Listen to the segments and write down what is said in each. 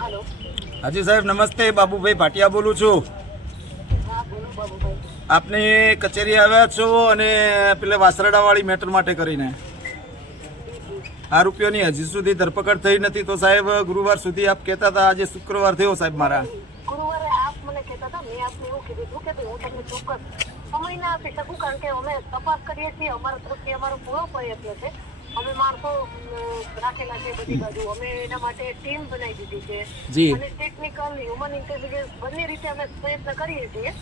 હાજી સાહેબ, નમસ્તે. બાબુભાઈ ભાટિયા બોલું છું. આપની કચેરી આવ્યા છો અને પેલે વાસરડાવાળી મેટર માટે કરીને. આ રૂપિયોની હજી સુધી ધરપકડ થઈ નથી તો સાહેબ, ગુરુવાર સુધી આપ કહેતા હતા, આજે શુક્રવાર થયો સાહેબ મારા. સમય ના આપી શકું કારણ કે અમે તપાસ કરીએ છીએ, અમારા તરફથી અમારો પૂરો પ્રયત્ન છે. અમે માણસો રાખેલા છે બધી બાજુ. અમે એના માટે ટીમ બનાવી દીધી જી. અને ટેકનિકલ હ્યુમન ઇન્ટેલિજન્સ બંને રીતે અમે પ્રયત્ન કરીએ છીએ.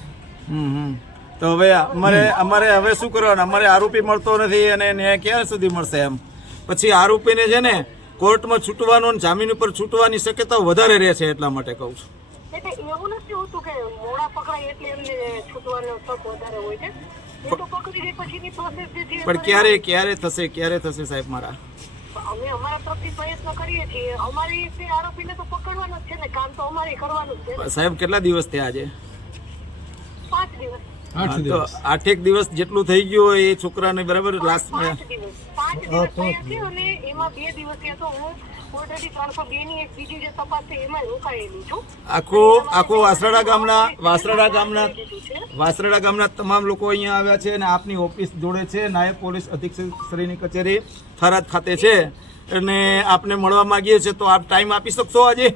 તો હવે અમારે અમારે હવે શું કરવાનું? અમારે આરોપી મળતો નથી અને ન્યાય ક્યાં સુધી મળશે એમ? પછી આરોપીને છે ને કોર્ટમાં છૂટવાનો અને જામીન ઉપર છૂટવાની શક્યતા વધારે રહે છે એટલા માટે કહું છું. એટલે એવું નથી હોતું કે મોડા પકડાય એટલે એમને છૂટવાનો તક વધારે હોય છે. પણ ક્યારે ક્યારે થશે ક્યારે થશે સાહેબ મારા? અમે અમારા તરફથી પ્રયત્ન કરીએ છીએ. અમારી તે આરોપીને તો પકડવાનો જ છે ને કામ તો અમારે કરવાનું છે. સાહેબ કેટલા દિવસ થયા આજે? પાંચ દિવસ. આઠેક દિવસ જેટલું થઈ ગયું હોય એ છોકરાને બરાબર? લાસ્ટ પાંચ દિવસ. અને એમાં બે દિવસ થયા. તો હું ઓલરેડી ત્રણસો બે એક બીજી જે તપાસ છે એમાં રોકાયેલી છું. આખું આખું વાસરડા ગામના વાસરડા ગામના વાસરડા ગામના તમામ લોકો અહીંયા આવ્યા છે અને આપની ઓફિસ જોડે છે. નાયબ પોલીસ અધિક્ષક શ્રીની કચેરી થરાદ ખાતે છે. અને આપને મળવા માંગીએ છીએ તો આપ ટાઈમ આપી શકશો આજે?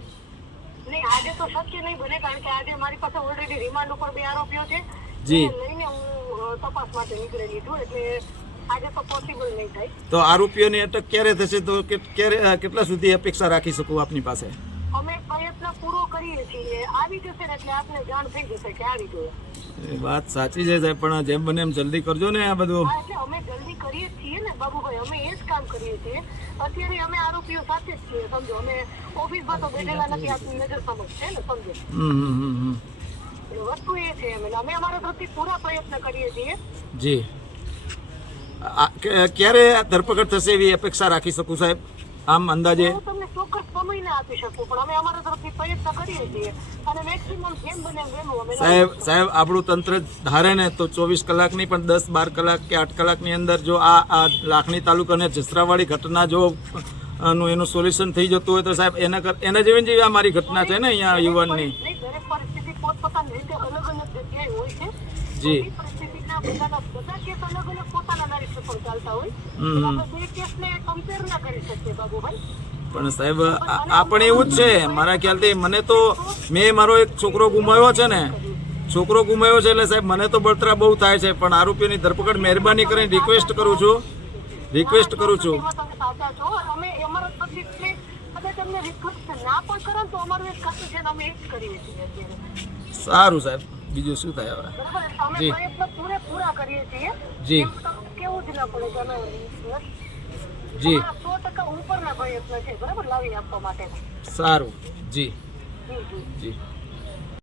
નહીં આજે તો શક્ય નહીં બને કારણ કે આજે મારી પાસે ઓલરેડી રિમાન્ડ ઉપર બે આરોપીઓ છે. જી. લઈને હું તપાસ માટે નીકળેલી છું એટલે તો આરોપીઓની અટક ક્યારે થશે? તો કે- ક્યારે કેટલા સુધી અપેક્ષા રાખી શકું આપની પાસે? કરીએ છીએ. આવી જશે એટલે આપને જાણ થઈ જશે કે આવી ગયો. વાત સાચી છે સાહેબ પણ જેમ બને એમ જલ્દી કરજો ને આ બધું. એટલે અમે જલ્દી કરીએ છીએ ને બાબુભાઈ અમે એ જ કામ કરીએ છીએ. અત્યારે અમે આરોપીઓ સાથે જ છીએ સમજો. અમે ઓફિસમાં તો બેઠેલા નથી આપની નજર સમજ છે ને સમજો. વસ્તુ એ છે અમે અમે અમારા તરફથી પૂરા પ્રયત્ન કરીએ છીએ. જી. ક્યારે ધરપકડ થશે એવી અપેક્ષા રાખી શકું સાહેબ? આમ અંદાજે તમને ચોક્કસ સમય ના આપી શકું પણ અમે અમારા તરફથી પ્રયત્ન કરીએ છીએ અને મેક્સિમમ જેમ બને એમ સાહેબ સાહેબ આપણું તંત્ર ધારે ને તો ચોવીસ કલાકની પણ દસ બાર કલાક કે આઠ કલાકની અંદર જો આ આ લાખણી તાલુકા અને જસરાવાળી ઘટના જો આનું એનું સોલ્યુશન થઈ જતું હોય તો સાહેબ એના એના જેવી ને જેવી આ મારી ઘટના છે ને અહીંયા યુવાનની. દરેક પરિસ્થિતિ પોતપોતાની રીતે અલગ અલગ જગ્યાએ હોય છે. જી. બધી બધા પોતાના મેરિટ પર ચાલતા હોય આપણે બે કેસને કમ્પેર ના કરી શકીએ બાબુભાઈ પણ સાહેબ, આ પણ એવું જ છે, મારા ખ્યાલથી મને તો મેં મારો એક છોકરો ગુમાવ્યો છે ને. છોકરો ગુમાવ્યો છે એટલે સાહેબ, મને તો બળતરા બહુ થાય છે, પણ આરોપીઓની ધરપકડ મહેરબાની કરીને રિક્વેસ્ટ કરું છું. રિક્વેસ્ટ કરું છું. સારું સાહેબ. બીજું શું થાય હવે? જી. પ્રયત્ન પૂરેપૂરા કરીએ છીએ. જી. કેવું જ ના પડે કે જી. અમારા સો ટકા ઉપરના પ્રયત્ન છે બરાબર લાવી આપવા માટે. સારું. જી. જી.